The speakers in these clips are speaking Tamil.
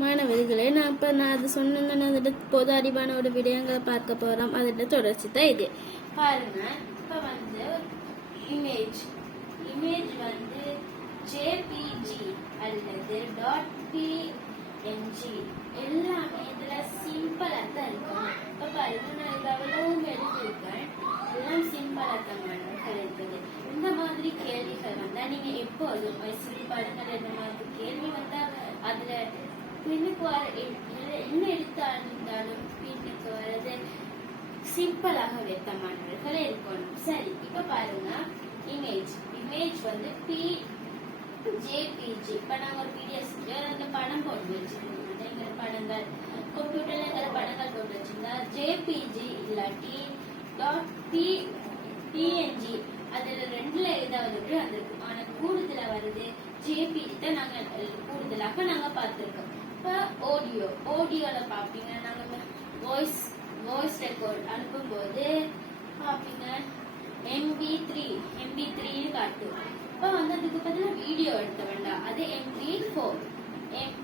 மாணவர்களே நான் இப்போ நான் அது சொன்னேன் அதோட பொது அறிவான ஒரு விடயங்களை பார்க்க போகிறோம் அதோட தொடர்ச்சி தான் இது. பாருங்க இப்போ வந்து இமேஜ் இமேஜ் வந்து ஜேபிஜி அல்லது டாட் பிஎன்ஜி எல்லாமே இதில் சிம்பிளாக தான் இருக்கும். இப்போ பாருங்க நான் இது அவ்வளவும் எழுதியிருக்கேன். எல்லாம் சிம்பிளாக தான் இருக்குது இந்த மாதிரி கேள்விகள் வந்தால் நீங்கள் எப்போதும் வயசு பாருங்கள் இந்த மாதிரி கேள்வி வந்தால் அதில் பின்னுக்கு வர என்ன எழுத்தாக இருந்தாலும் பின்னுக்கு வர்றது சிம்பிளாக வைத்த இருக்கணும் சரி இப்போ பாருங்க இமேஜ் இமேஜ் வந்து பி ஜேபிஜி இப்போ நாங்க ஒரு பிடிஎஸ் அந்த படம் போட்டு வச்சிருக்கோம் எங்கள் படங்கள் கம்ப்யூட்டர்ல இருக்கிற படங்கள் போட்டு வச்சிருந்தா ஜேபிஜி இல்லாட்டி டாட் பி பிஎன்ஜி அதுல ரெண்டுல ஏதாவது ஒரு வந்திருக்கு ஆனால் கூடுதலா வருது ஜேபிஜி தான் நாங்கள் கூடுதலாக நாங்கள் பார்த்திருக்கோம் இப்போ ஆடியோ ஆடியோவில் பார்ப்பீங்கன்னா நாங்கள் வாய்ஸ் வாய்ஸ் ரெக்கார்ட் அனுப்பும்போது பார்ப்பீங்க எம்பி த்ரீ எம்பி த்ரீன்னு காட்டும். இப்போ வந்து அதுக்கு பதிலாக வீடியோ எடுத்த வேண்டாம். அது எம்பி ஃபோர் எம்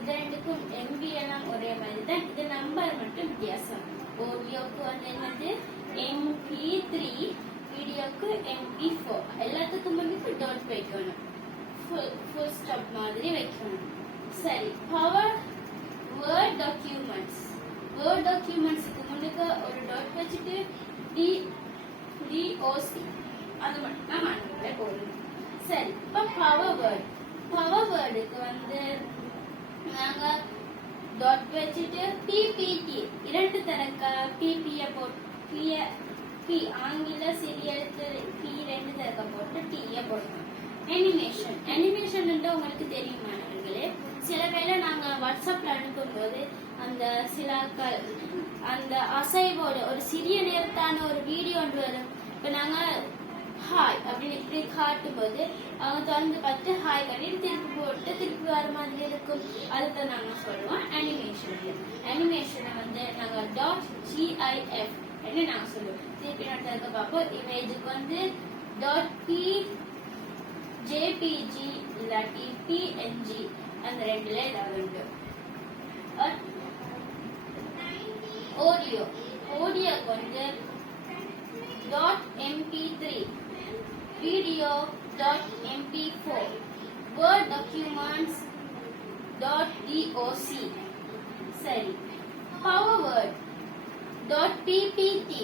இது ரெண்டுக்கும் எம்பி எல்லாம் ஒரே மாதிரி தான் இது நம்பர் மட்டும் வித்தியாசம். ஆடியோக்கு வந்து என்னது? எம்பி த்ரீ வீடியோக்கு எம்பி ஃபோர் எல்லாத்துக்கும் வந்து டாட் வைக்கணும். ஃபுல் ஃபுல் ஸ்டாப் மாதிரி வைக்கணும். சரி பவர் வேர்ட் டாக்குமெண்ட்ஸ் வேர்ட் டாக்குமெண்ட்ஸுக்கு முன்னுக்கு ஒரு டாட் வச்சுட்டு டி டிஓசி அது மட்டும். தான் மாணவர்களே போடணும் சரி இப்போ பவர் வேர்ட் பவர் வேர்டுக்கு வந்து நாங்க டாட் வச்சுட்டு பிபிடி இரண்டு தரக்க பிபிய போட்டு பிய பி ஆங்கில சிறிய பி ரெண்டு தரக்க போட்டு டீய போடணும். அனிமேஷன் அனிமேஷன் உங்களுக்கு தெரியும் சில வேளை நாங்க வாட்ஸ்அப்ல அனுப்பும்போது அந்த சில அந்த அசைவோட ஒரு சிறிய நேரத்தான ஒரு வீடியோ ஒன்று வரும். இப்போ நாங்க ஹாய் அப்படின்னு இப்படி காட்டும்போது அவங்க திறந்து பார்த்து ஹாய் பண்ணி திருப்பி போட்டு திருப்பி வர மாதிரி இருக்கும். அதுதான் நாங்க சொல்லுவோம் அனிமேஷன் அனிமேஷனை வந்து நாங்க டாட் ஜிஐஎஃப் அப்படின்னு நாங்க சொல்லுவோம். திருப்பி நடந்ததுக்கு பார்ப்போம். இமேஜுக்கு வந்து டாட் பி ஜேபிஜி இல்லாட்டி பிஎன்ஜி அந்த ரெண்டுல ஏதாவது உண்டு ஆடியோ ஆடியோக்கு வந்து dot MP three video dot MP four word documents dot DOC சரி பவர் வேர்ட் டாட் பிபிடி